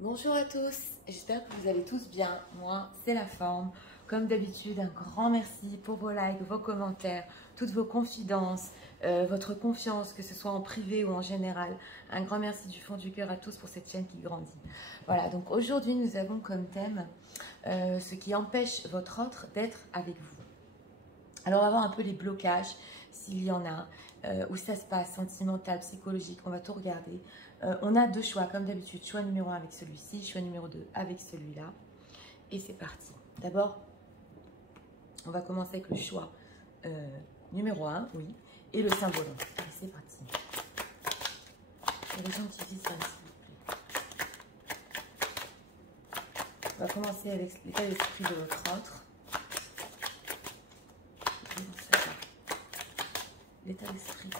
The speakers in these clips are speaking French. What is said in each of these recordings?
Bonjour à tous, j'espère que vous allez tous bien. Moi, c'est la forme. Comme d'habitude, un grand merci pour vos likes, vos commentaires, toutes vos confidences, votre confiance, que ce soit en privé ou en général. Un grand merci du fond du cœur à tous pour cette chaîne qui grandit. Voilà, donc aujourd'hui, nous avons comme thème ce qui empêche votre autre d'être avec vous. Alors, on va voir un peu les blocages, s'il y en a, où ça se passe, sentimental, psychologique, on va tout regarder. On a deux choix, comme d'habitude, choix numéro 1 avec celui-ci, choix numéro 2 avec celui-là. Et c'est parti. D'abord, on va commencer avec le choix numéro 1, oui, et le symbole. Allez, c'est parti. Il y a des gens qui disent ça, s'il vous plaît. On va commencer avec l'état d'esprit de votre autre. L'état d'esprit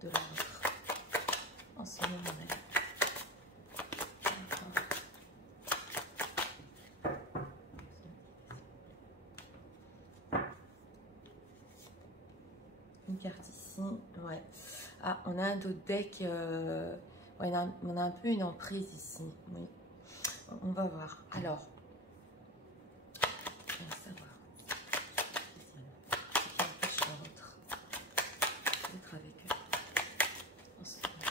de l'autre en ce moment-là. Une carte ici, ouais. Ah, on a un autre deck, ouais, on a un peu une emprise ici, oui. On va voir. Alors, on va savoir. D'être avec eux. En ce moment.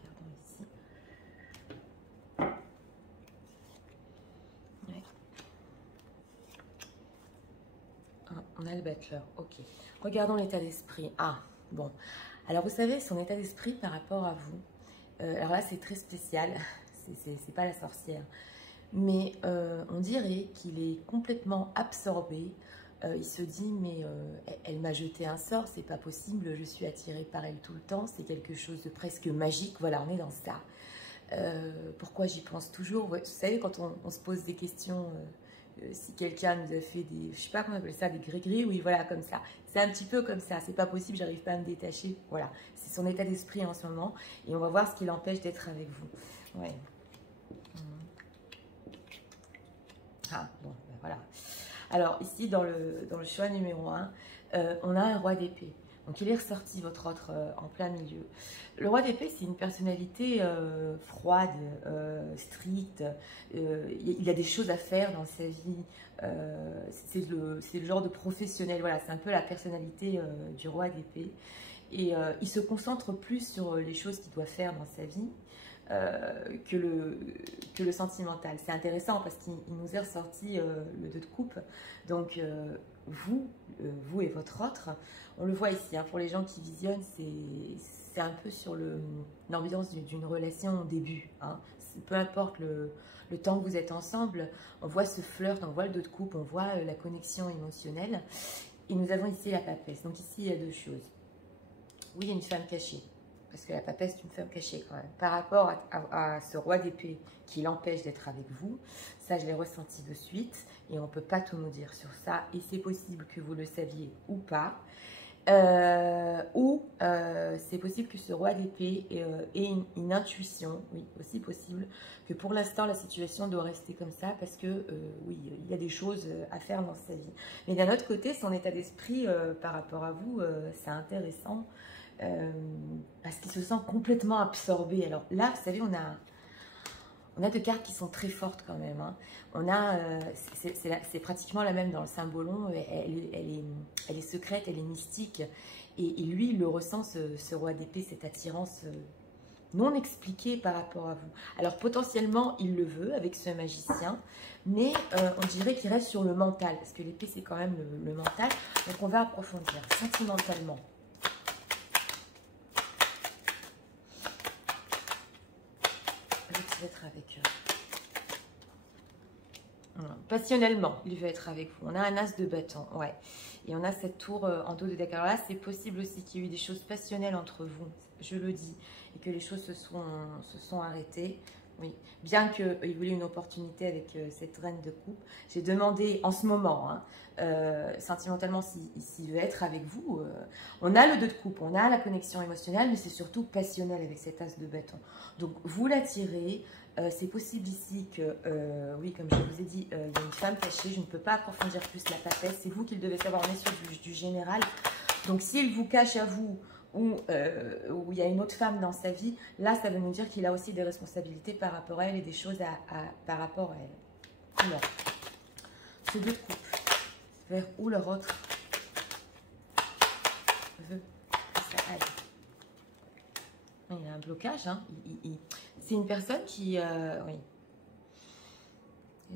Regardons ici. Ouais. On a le battleur, ok. Regardons l'état d'esprit. Ah, bon. Alors, vous savez, son état d'esprit par rapport à vous. Alors là, c'est très spécial. C'est pas la sorcière. Mais on dirait qu'il est complètement absorbé. Il se dit, mais elle m'a jeté un sort, c'est pas possible, je suis attirée par elle tout le temps. C'est quelque chose de presque magique. Voilà, on est dans ça. Pourquoi j'y pense toujours? Vous savez, quand on se pose des questions... si quelqu'un nous a fait des, je sais pas comment on appelle ça, des gris-gris, oui, voilà, comme ça. C'est un petit peu comme ça, c'est pas possible, j'arrive pas à me détacher. Voilà, c'est son état d'esprit en ce moment. Et on va voir ce qui l'empêche d'être avec vous. Ouais. Ah, bon, ben voilà. Alors, ici, dans le choix numéro 1, on a un roi d'épée. Donc, il est ressorti, votre autre, en plein milieu. Le roi d'épée, c'est une personnalité froide, stricte. Il a des choses à faire dans sa vie. C'est le genre de professionnel. Voilà, c'est un peu la personnalité du roi d'épée. Et il se concentre plus sur les choses qu'il doit faire dans sa vie. Que le sentimental. C'est intéressant parce qu'il nous est ressorti le 2 de coupe. Donc, vous et votre autre, on le voit ici, hein, pour les gens qui visionnent, c'est un peu sur l'ambiance d'une relation au début. Hein. Peu importe le temps que vous êtes ensemble, on voit ce flirt, on voit le 2 de coupe, on voit la connexion émotionnelle. Et nous avons ici la papesse. Donc ici, il y a deux choses. Oui, il y a une femme cachée. Parce que la papesse, c'est une femme cachée quand même. Par rapport à ce roi d'épée qui l'empêche d'être avec vous, ça je l'ai ressenti de suite et on ne peut pas tout nous dire sur ça. Et c'est possible que vous le saviez ou pas. C'est possible que ce roi d'épée ait une intuition, oui, aussi possible, que pour l'instant la situation doit rester comme ça parce que oui, il y a des choses à faire dans sa vie. Mais d'un autre côté, son état d'esprit par rapport à vous, c'est intéressant. Parce qu'il se sent complètement absorbé. Alors là, vous savez, on a deux cartes qui sont très fortes quand même. Hein. On a, c'est pratiquement la même dans le symbolon. Elle est secrète, elle est mystique. Et lui, il le ressent, ce roi d'épée, cette attirance non expliquée par rapport à vous. Alors potentiellement, il le veut avec ce magicien. Mais on dirait qu'il reste sur le mental. Parce que l'épée, c'est quand même le mental. Donc on va approfondir sentimentalement. Être avec eux. Passionnellement, il veut être avec vous. On a un as de bâton, ouais. Et on a cette tour en dos de deck. Alors là, c'est possible aussi qu'il y ait eu des choses passionnelles entre vous, je le dis, et que les choses se sont arrêtées. Oui, bien qu'il voulait une opportunité avec cette reine de coupe. J'ai demandé en ce moment, hein, sentimentalement, s'il veut être avec vous. On a le 2 de coupe, on a la connexion émotionnelle, mais c'est surtout passionnel avec cet as de bâton. Donc, vous l'attirez. C'est possible ici que, oui, comme je vous ai dit, il y a une femme cachée. Je ne peux pas approfondir plus la papesse. C'est vous qui le devez savoir. On est sur du général. Donc, s'il vous cache à vous où il y a une autre femme dans sa vie, là, ça veut nous dire qu'il a aussi des responsabilités par rapport à elle et des choses par rapport à elle. Alors, ce 2 de coupe, vers où leur autre veut que ça aille. Il y a un blocage, hein. C'est une personne qui... oui.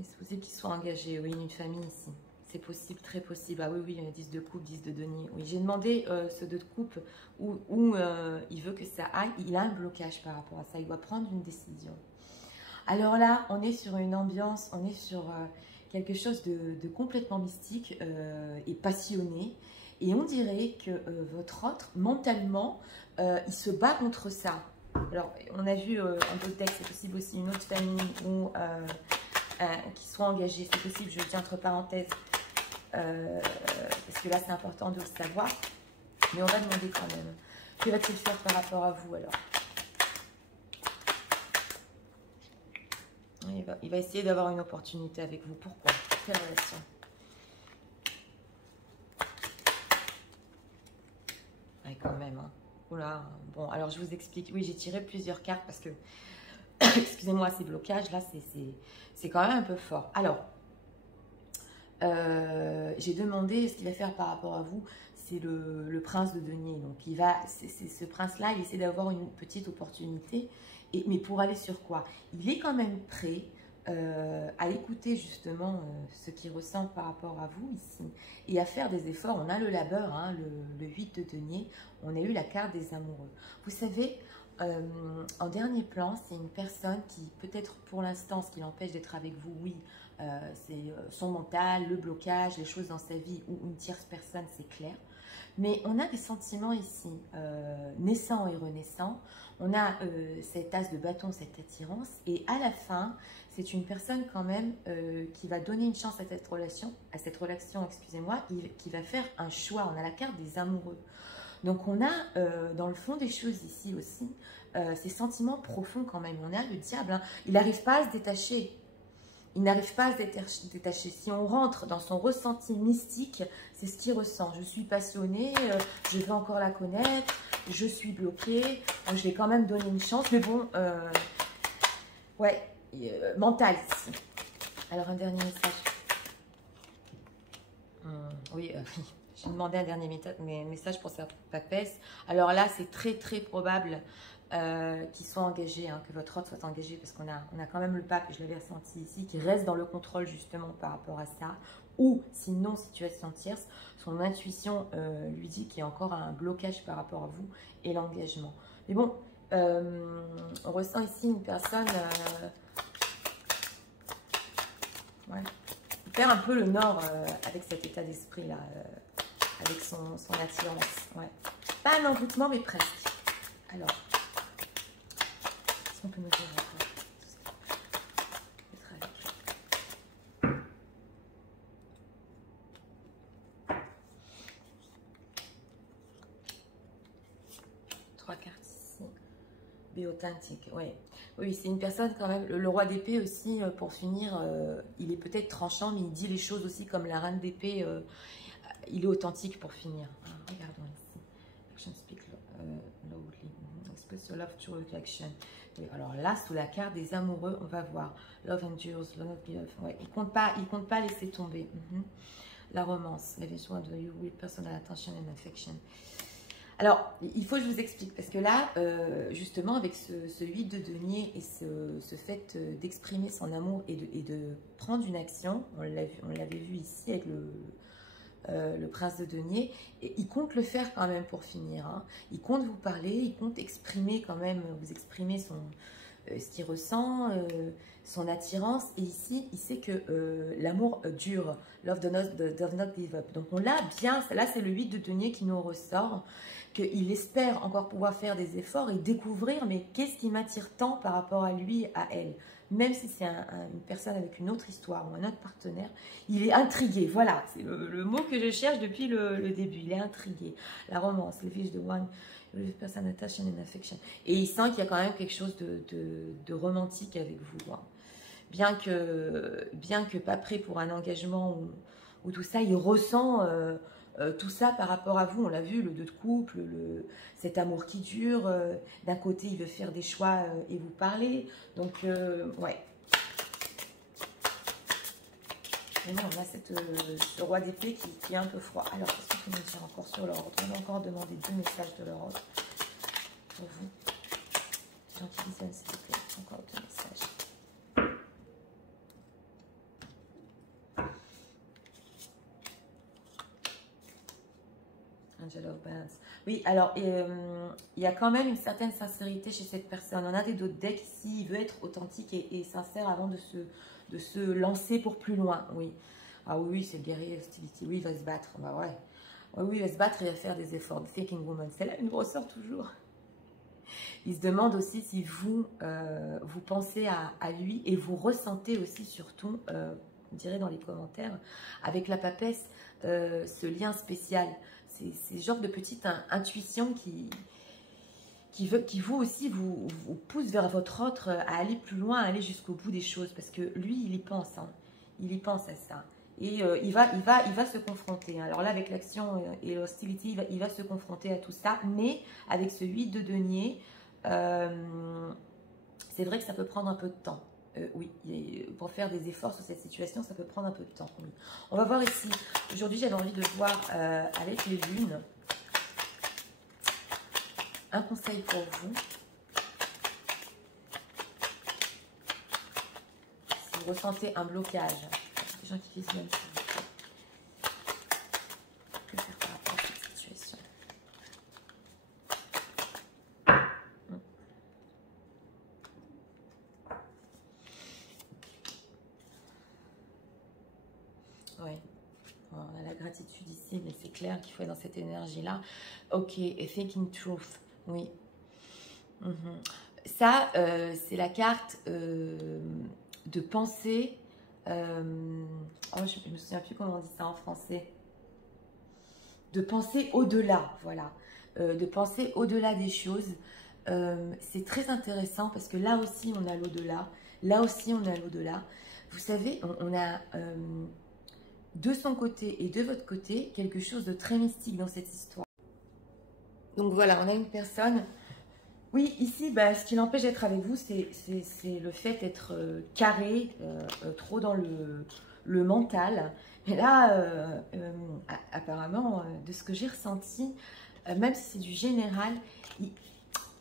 C'est possible qu'il soit engagé, oui, une famille ici. C'est possible, très possible. Ah oui, oui, 10 de coupe, 10 de denier. Oui, j'ai demandé ce 2 de coupe où il veut que ça aille. Il a un blocage par rapport à ça. Il doit prendre une décision. Alors là, on est sur une ambiance, on est sur quelque chose de complètement mystique et passionné. Et on dirait que votre autre, mentalement, il se bat contre ça. Alors, on a vu en d'autres textes, c'est possible aussi une autre famille ou qui soit engagée. C'est possible, je le dis entre parenthèses, parce que là, c'est important de le savoir. Mais on va demander quand même. Que va-t-il faire par rapport à vous, alors? Il va essayer d'avoir une opportunité avec vous. Pourquoi? Quelle relation? Ouais, quand même. Hein. Oula. Bon, alors je vous explique. Oui, j'ai tiré plusieurs cartes parce que, excusez-moi, ces blocages là, c'est quand même un peu fort. Alors, j'ai demandé ce qu'il va faire par rapport à vous. C'est le prince de denier. Donc, ce prince-là, il essaie d'avoir une petite opportunité. Mais pour aller sur quoi? Il est quand même prêt à écouter justement ce qu'il ressent par rapport à vous ici et à faire des efforts. On a le labeur, hein, le 8 de denier. On a eu la carte des amoureux. Vous savez, en dernier plan, c'est une personne qui, peut-être pour l'instant, ce qui l'empêche d'être avec vous, oui, c'est son mental, le blocage, les choses dans sa vie ou une tierce personne, c'est clair. Mais on a des sentiments ici, naissants et renaissants. On a cette as de bâton, cette attirance. Et à la fin, c'est une personne quand même qui va donner une chance à cette relation, excusez-moi, qui va faire un choix. On a la carte des amoureux. Donc on a dans le fond des choses ici aussi, ces sentiments profonds quand même. On a le diable, hein. Il n'arrive pas à se détacher. Il n'arrive pas à se détacher. Si on rentre dans son ressenti mystique, c'est ce qu'il ressent. Je suis passionné, je veux encore la connaître, je suis bloquée, je vais quand même donner une chance. Mais bon, ouais, mental ici. Alors, un dernier message. Oui, j'ai demandé un dernier message pour sa papesse. Alors là, c'est très, très probable qu'ils soient engagés, hein, que votre autre soit engagé, parce qu'on a quand même le pape, et je l'avais ressenti ici, qui reste dans le contrôle justement par rapport à ça, ou sinon, situation tierce, son intuition lui dit qu'il y a encore un blocage par rapport à vous et l'engagement. Mais bon, on ressent ici une personne, ouais, il perd un peu le nord avec cet état d'esprit-là, avec son attirance, ouais. Pas un envoûtement, mais presque. Alors, on peut me dire encore. 3 cartes ici. Be authentique, ouais. Oui, c'est une personne quand même. Le roi d'épée aussi, pour finir, il est peut-être tranchant, mais il dit les choses aussi comme la reine d'épée. Il est authentique pour finir. Ah, regardons ici. Action speak loudly. Express your love through action. Oui, alors là, sous la carte des amoureux, on va voir Love endures, love love. Ouais, il compte pas laisser tomber. La romance, la vision de you with personal attention and affection. Alors, il faut que je vous explique, parce que là, justement, avec ce 8 de denier et ce fait d'exprimer son amour et de prendre une action, on l'avait vu ici avec le prince de denier, et il compte le faire quand même pour finir. Hein. Il compte vous parler, il compte exprimer quand même, vous exprimer ce qu'il ressent, son attirance. Et ici, il sait que l'amour dure. Love does not give up. Donc on l'a bien, là c'est le 8 de denier qui nous ressort, qu'il espère encore pouvoir faire des efforts et découvrir, mais qu'est-ce qui m'attire tant par rapport à lui, à elle. Même si c'est une personne avec une autre histoire ou un autre partenaire, il est intrigué. Voilà, c'est le mot que je cherche depuis le début. Il est intrigué. La romance, le fiche de one, le person attention and affection. Et il sent qu'il y a quand même quelque chose de romantique avec vous. Hein. Bien que pas prêt pour un engagement ou tout ça, il ressent tout ça par rapport à vous, on l'a vu, le 2 de couple, cet amour qui dure. D'un côté, il veut faire des choix et vous parler. Donc, ouais. Et non, on a ce roi d'épée qui est un peu froid. Alors, qu'est-ce qu'on peut me dire encore sur leur ordre? On va encore demander 2 messages de leur ordre pour vous. Les gens qui visionnent, s'il vous plaît, encore 2 messages. Angel of Balance. Oui, alors, il y a quand même une certaine sincérité chez cette personne. On a des d'autres decks ici, il veut être authentique et sincère avant de se lancer pour plus loin, oui. Ah oui, c'est le guerrier hostility, oui, il va se battre, bah ouais. Oui, il va se battre, il va faire des efforts. The Thinking Woman, c'est là une grosseur toujours. Il se demande aussi si vous, vous pensez à lui et vous ressentez aussi surtout, vous direz dans les commentaires, avec la papesse, ce lien spécial. C'est ce genre de petite intuition qui vous aussi vous pousse vers votre autre à aller plus loin, à aller jusqu'au bout des choses. Parce que lui, il y pense, hein. Il y pense à ça. Et il va se confronter. Alors là, avec l'action et l'hostility, il va se confronter à tout ça. Mais avec ce 8 de denier, c'est vrai que ça peut prendre un peu de temps. Oui, pour faire des efforts sur cette situation, ça peut prendre un peu de temps. Oui. On va voir ici. Aujourd'hui, j'avais envie de voir avec les lunes un conseil pour vous. Si vous ressentez un blocage, les gens qui visionnent, s'il vous plaît. Que faire par rapport à cette situation? Oui. On a la gratitude ici, mais c'est clair qu'il faut être dans cette énergie-là. Ok, et thinking truth. Oui. Ça, c'est la carte de pensée. Oh, je ne me souviens plus comment on dit ça en français. De penser au-delà, voilà. De penser au-delà des choses. C'est très intéressant parce que là aussi, on a l'au-delà. Là aussi, on a l'au-delà. Vous savez, on a de son côté et de votre côté quelque chose de très mystique dans cette histoire. Donc voilà, on a une personne. Oui, ici, bah, ce qui l'empêche d'être avec vous, c'est le fait d'être carré, trop dans le mental. Mais là, apparemment, de ce que j'ai ressenti, même si c'est du général,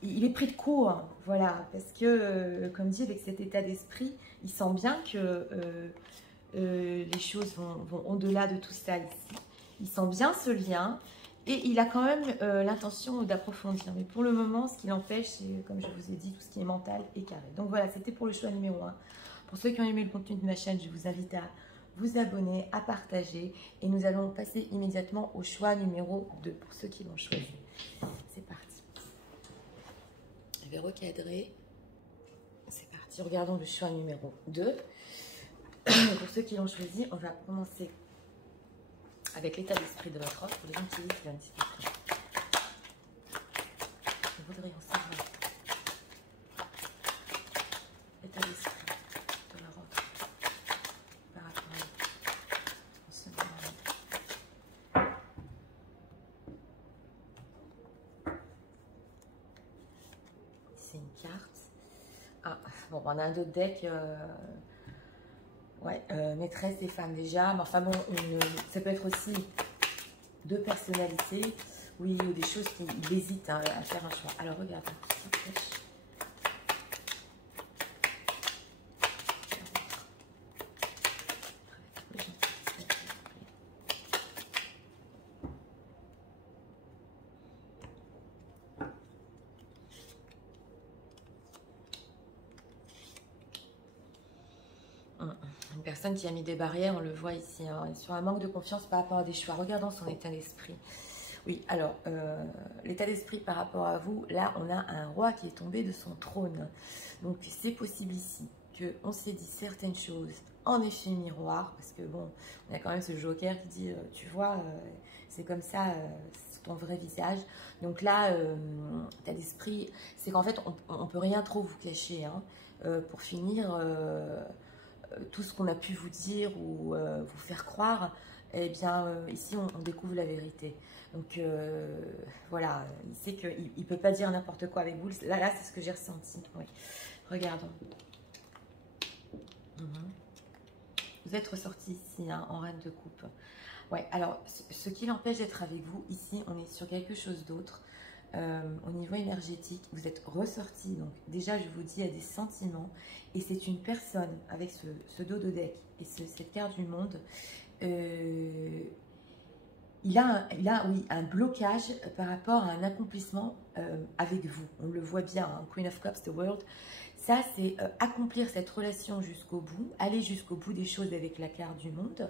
il est pris de court, voilà, parce que, comme dit, avec cet état d'esprit, il sent bien que les choses vont au-delà de tout ça ici. Il sent bien ce lien. Et il a quand même l'intention d'approfondir. Mais pour le moment, ce qui l'empêche, c'est, comme je vous ai dit, tout ce qui est mental et carré. Donc voilà, c'était pour le choix numéro 1. Pour ceux qui ont aimé le contenu de ma chaîne, je vous invite à vous abonner, à partager. Et nous allons passer immédiatement au choix numéro 2, pour ceux qui l'ont choisi. C'est parti. Je vais recadrer. C'est parti. Regardons le choix numéro 2. Pour ceux qui l'ont choisi, on va commencer avec l'état d'esprit de votre offre, pour les gens qui viennent, s'il vous plaît. Je voudrais en savoir l'état d'esprit de leur offre par rapport à vous en ce moment. C'est une carte. Ah, bon, on a un autre deck. Ouais, maîtresse des femmes déjà, mais enfin bon, ça peut être aussi deux personnalités, oui, ou des choses qui hésitent à faire un choix. Alors regardez, une personne qui a mis des barrières, on le voit ici, hein, sur un manque de confiance par rapport à des choix. Regardons son état d'esprit. Oui, alors, l'état d'esprit par rapport à vous, là, on a un roi qui est tombé de son trône. Donc, c'est possible ici qu'on s'est dit certaines choses en effet miroir, parce que bon, on a quand même ce joker qui dit, tu vois, c'est comme ça, c'est ton vrai visage. Donc là, l'état d'esprit, c'est qu'en fait, on ne peut rien trop vous cacher, hein, pour finir... tout ce qu'on a pu vous dire ou vous faire croire, eh bien, ici, on découvre la vérité. Donc, voilà, il sait qu'il ne peut pas dire n'importe quoi avec vous. Là c'est ce que j'ai ressenti. Oui. Regardons. Vous êtes ressorti ici, hein, en reine de coupe. Ouais, alors, ce qui l'empêche d'être avec vous, ici, on est sur quelque chose d'autre. Au niveau énergétique, vous êtes ressorti. Donc, déjà, je vous dis, il y a des sentiments. Et c'est une personne avec ce dos de deck et cette carte du monde. Il a, oui, un blocage par rapport à un accomplissement avec vous. On le voit bien, hein, Queen of Cups, The World. Ça, c'est accomplir cette relation jusqu'au bout, aller jusqu'au bout des choses avec la carte du monde.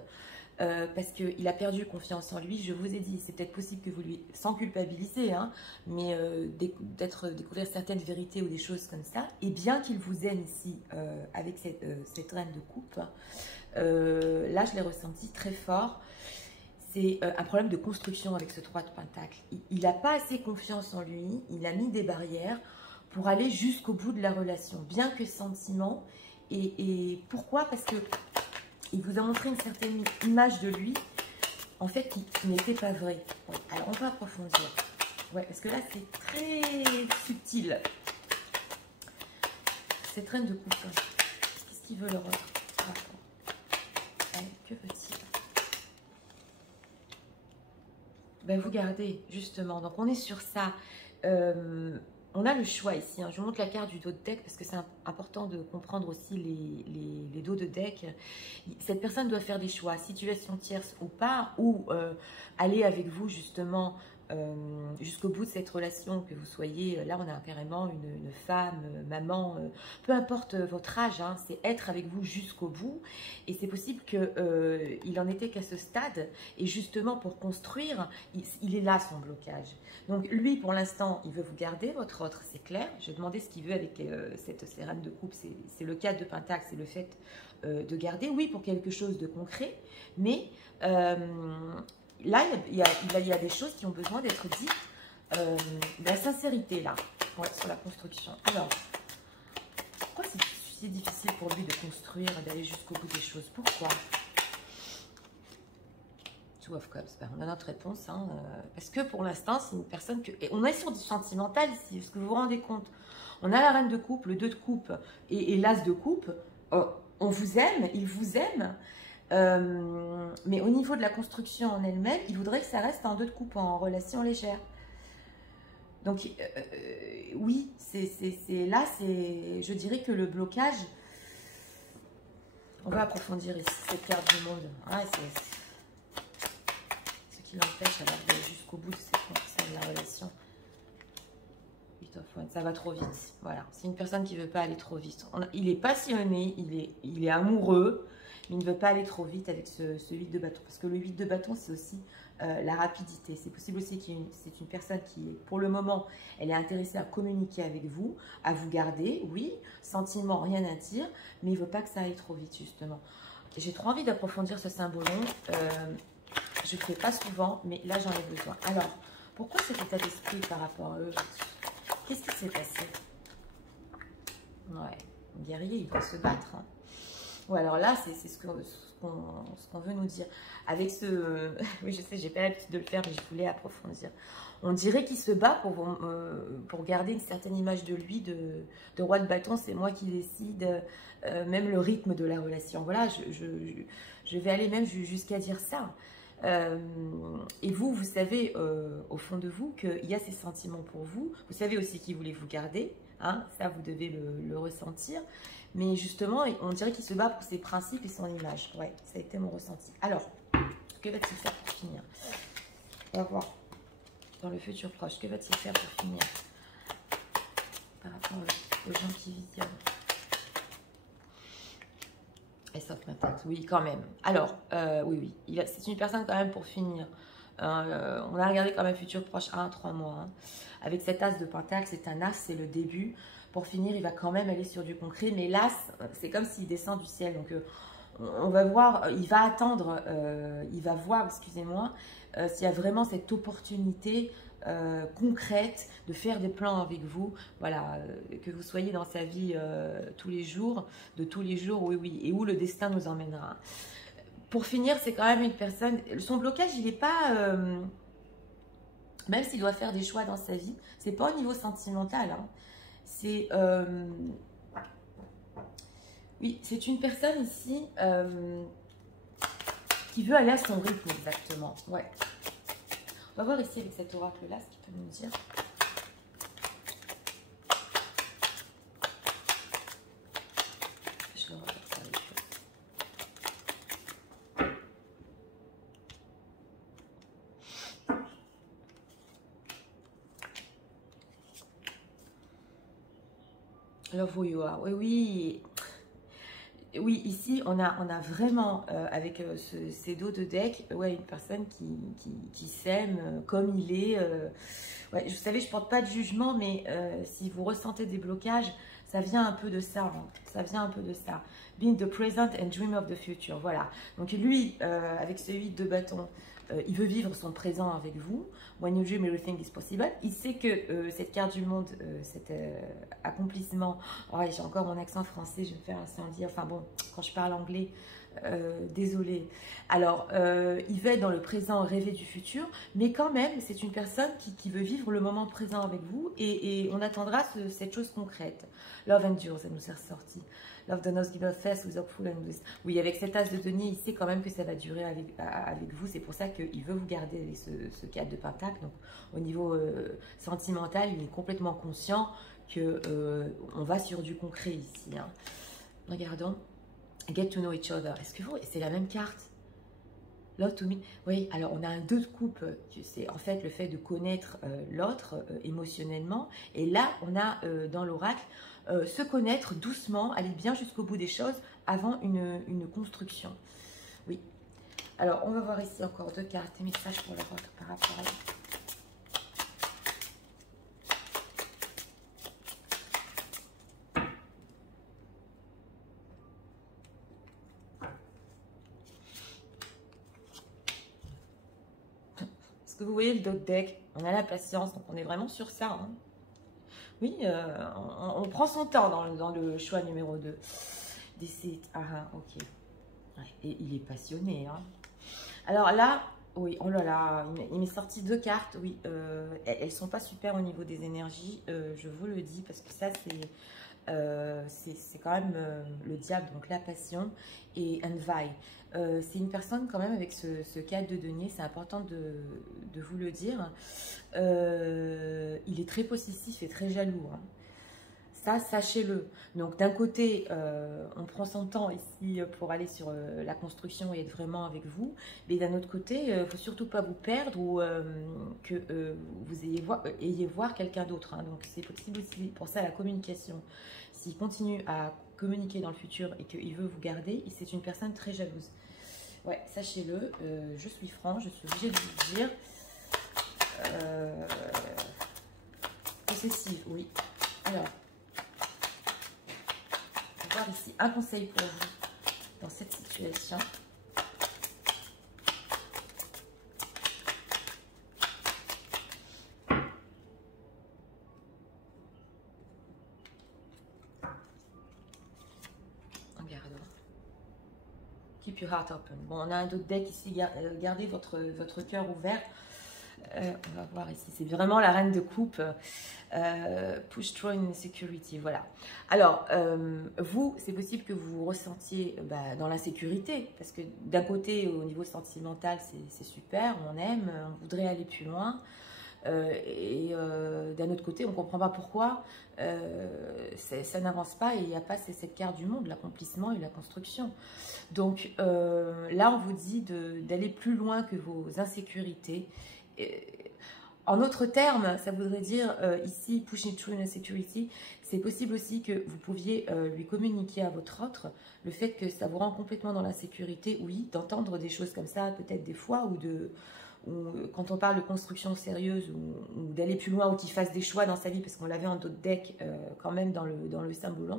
Parce qu'il a perdu confiance en lui. Je vous ai dit, c'est peut-être possible que vous lui, sans culpabiliser, hein, mais découvrir certaines vérités ou des choses comme ça. Et bien qu'il vous aime ici avec cette reine de coupe, là je l'ai ressenti très fort. C'est un problème de construction avec ce 3 de pentacle. Il n'a pas assez confiance en lui, il a mis des barrières pour aller jusqu'au bout de la relation, bien que sentiment. Et pourquoi? Parce que il vous a montré une certaine image de lui, en fait, qui n'était pas vraie. Ouais, alors, on va approfondir. Ouais, parce que là, c'est très subtil. Cette reine de coupe, qu'est-ce qu'il veut le autre? Que veut-il? Ben, vous gardez, justement. Donc, on est sur ça. On a le choix ici, hein. Je vous montre la carte du dos de deck parce que c'est important de comprendre aussi les dos de deck. Cette personne doit faire des choix, situation tierce ou pas, ou aller avec vous justement jusqu'au bout de cette relation, que vous soyez, là on a carrément une femme, maman, peu importe votre âge, hein, c'est être avec vous jusqu'au bout. Et c'est possible qu'il en était qu'à ce stade, et justement pour construire, il est là son blocage. Donc lui pour l'instant il veut vous garder, votre autre c'est clair. Je vais demander ce qu'il veut avec ces reines de coupe, c'est le 4 de pentacle, c'est le fait de garder, oui, pour quelque chose de concret, mais là, il y a des choses qui ont besoin d'être dites. La sincérité, là, ouais, sur la construction. Alors, pourquoi c'est si difficile pour lui de construire, d'aller jusqu'au bout des choses? Pourquoi? Two of Cups, ben, on a notre réponse. Hein, parce que pour l'instant, c'est une personne que... Et on est sur du sentimental ici, est-ce que vous vous rendez compte? On a la reine de coupe, le 2 de coupe et l'as de coupe. On vous aime, il vous aime. Mais au niveau de la construction en elle-même, il voudrait que ça reste en 2 de coupe, en relation légère. Donc, oui, là, je dirais que le blocage, on va approfondir ici cette carte du monde. Ouais, ce qui l'empêche d'aller jusqu'au bout de la relation. Ça va trop vite. Voilà, c'est une personne qui ne veut pas aller trop vite. Il est passionné, il est amoureux, mais il ne veut pas aller trop vite avec ce 8 de bâton. Parce que le 8 de bâton, c'est aussi la rapidité. C'est possible aussi que c'est une personne qui, pour le moment, elle est intéressée à communiquer avec vous, à vous garder, oui, sentiment, rien à dire, mais il ne veut pas que ça aille trop vite, justement. J'ai trop envie d'approfondir ce symbolon. Je ne le fais pas souvent, mais là, j'en ai besoin. Alors, pourquoi cet état d'esprit par rapport à eux? Qu'est-ce qui s'est passé? Ouais, guerrier, il va se battre. Hein. Ouais, alors là, c'est ce qu'on veut nous dire. Avec ce... oui, je sais, j'ai pas l'habitude de le faire, mais je voulais approfondir. On dirait qu'il se bat pour garder une certaine image de lui, de roi de bâton, c'est moi qui décide, même le rythme de la relation. Voilà, je vais aller même jusqu'à dire ça. Et vous savez au fond de vous qu'il y a ces sentiments pour vous. Vous savez aussi qu'il voulait vous garder, hein, ça vous devez le ressentir. Mais justement, on dirait qu'il se bat pour ses principes et son image. Ouais, ça a été mon ressenti. Alors, que va-t-il faire pour finir? On va voir dans le futur proche. Que va-t-il faire pour finir par rapport aux gens qui visionnent? Et sauf pentacle, oui, quand même. Alors, oui, c'est une personne quand même pour finir. On a regardé quand même futur proche 1 à 3 mois. Hein. Avec cet as de pentacle, c'est un as, c'est le début. Pour finir, il va quand même aller sur du concret. Mais l'as, c'est comme s'il descend du ciel. Donc, on va voir, il va attendre, il va voir, excusez-moi, s'il y a vraiment cette opportunité concrète de faire des plans avec vous, voilà, que vous soyez dans sa vie tous les jours, de tous les jours, oui, et où le destin nous emmènera. Pour finir, c'est quand même une personne, son blocage, il n'est pas, même s'il doit faire des choix dans sa vie, c'est pas au niveau sentimental, hein. C'est, oui, c'est une personne ici qui veut aller à son rythme, exactement, ouais. On va voir ici avec cet oracle-là ce qu'il peut nous dire. Je le regarde avec eux. Love who you are. Oui, oui. Oui, ici, on a vraiment, avec ces dos de deck, ouais, une personne qui s'aime comme il est. Ouais, vous savez, je ne porte pas de jugement, mais si vous ressentez des blocages, ça vient un peu de ça. Hein, ça vient un peu de ça. Being the present and dream of the future. Voilà. Donc lui, avec ce 8 de bâton, il veut vivre son présent avec vous. When you dream, everything is possible. Il sait que cette carte du monde, cet accomplissement... Oh, j'ai encore mon accent français, je vais me faire incendier. Enfin bon, quand je parle anglais, désolée. Alors, il va être dans le présent, rêver du futur, mais quand même, c'est une personne qui veut vivre le moment présent avec vous et on attendra cette chose concrète. Love endures, ça nous est ressorti. Love does not give a face without full and with. Oui, avec cet as de denier, il sait quand même que ça va durer avec vous. C'est pour ça qu'il veut vous garder avec ce 4 de pentacle. Donc, au niveau sentimental, il est complètement conscient que on va sur du concret ici. Hein. Regardons. Get to know each other. Est-ce que vous... C'est la même carte. Love to me. Oui, alors on a un 2 de coupe. C'est en fait le fait de connaître l'autre émotionnellement. Et là, on a dans l'oracle se connaître doucement, aller bien jusqu'au bout des choses avant une construction. Oui. Alors, on va voir ici encore 2 cartes. Des messages pour l'oracle par rapport à... Vous voyez le dot deck, on a la patience, donc on est vraiment sur ça. Hein. Oui, on prend son temps dans le choix numéro 2. Décide. Ah, ok. Ouais, et il est passionné. Hein. Alors là, oui, oh là là, il m'est sorti 2 cartes. Oui, elles ne sont pas super au niveau des énergies, je vous le dis, parce que ça, c'est quand même le diable, donc la passion, et Envy. C'est une personne quand même avec ce 4 de denier, c'est important de vous le dire. Il est très possessif et très jaloux. Hein. Ça, sachez-le. Donc d'un côté, on prend son temps ici pour aller sur la construction et être vraiment avec vous. Mais d'un autre côté, il ne faut surtout pas vous perdre ou que vous ayez voir quelqu'un d'autre. Hein. Donc c'est possible aussi pour ça la communication. S'il continue à communiquer dans le futur et qu'il veut vous garder, c'est une personne très jalouse. Ouais, sachez-le, je suis franc, je suis obligée de vous dire. Possessive, oui. Alors, on va voir ici un conseil pour vous dans cette situation. Keep your heart open. Bon, on a un autre deck ici. Gardez votre cœur ouvert. On va voir ici. C'est vraiment la reine de coupe. Push through insecurity. Voilà. Alors, vous, c'est possible que vous vous ressentiez dans l'insécurité. Parce que d'un côté, au niveau sentimental, c'est super. On aime. On voudrait aller plus loin. D'un autre côté, on ne comprend pas pourquoi ça n'avance pas et il n'y a pas cette carte du monde, l'accomplissement et la construction. Donc là, on vous dit d'aller plus loin que vos insécurités. En d'autres termes, ça voudrait dire ici, pushing through insecurity, c'est possible aussi que vous pouviez lui communiquer à votre autre le fait que ça vous rend complètement dans l'insécurité, oui, d'entendre des choses comme ça, peut-être des fois, ou quand on parle de construction sérieuse ou d'aller plus loin ou qu'il fasse des choix dans sa vie parce qu'on l'avait en d'autres decks quand même dans le symbole.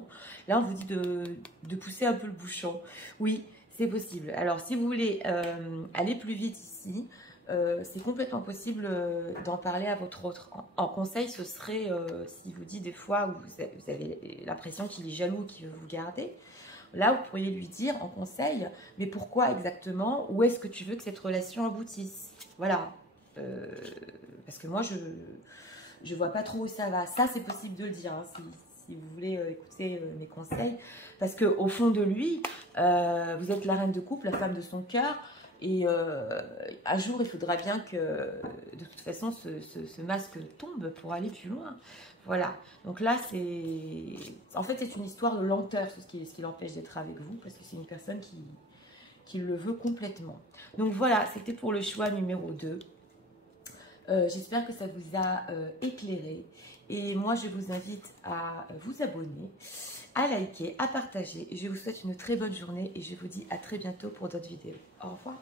Là, on vous dit de pousser un peu le bouchon. Oui, c'est possible. Alors, si vous voulez aller plus vite ici, c'est complètement possible d'en parler à votre autre. En conseil, ce serait, s'il vous dit des fois où vous avez l'impression qu'il est jaloux, qu'il veut vous garder, Là, vous pourriez lui dire en conseil, mais pourquoi exactement? Où est-ce que tu veux que cette relation aboutisse? Voilà. Parce que moi, je vois pas trop où ça va. Ça, c'est possible de le dire, hein, si vous voulez écouter mes conseils. Parce qu'au fond de lui, vous êtes la reine de couple, la femme de son cœur. Et un jour, il faudra bien que, de toute façon, ce masque tombe pour aller plus loin. Voilà. Donc là, c'est... En fait, c'est une histoire de lenteur, ce qui l'empêche d'être avec vous, parce que c'est une personne qui le veut complètement. Donc voilà, c'était pour le choix numéro 2. J'espère que ça vous a éclairé. Et moi, je vous invite à vous abonner, à liker, à partager. Je vous souhaite une très bonne journée et je vous dis à très bientôt pour d'autres vidéos. Au revoir.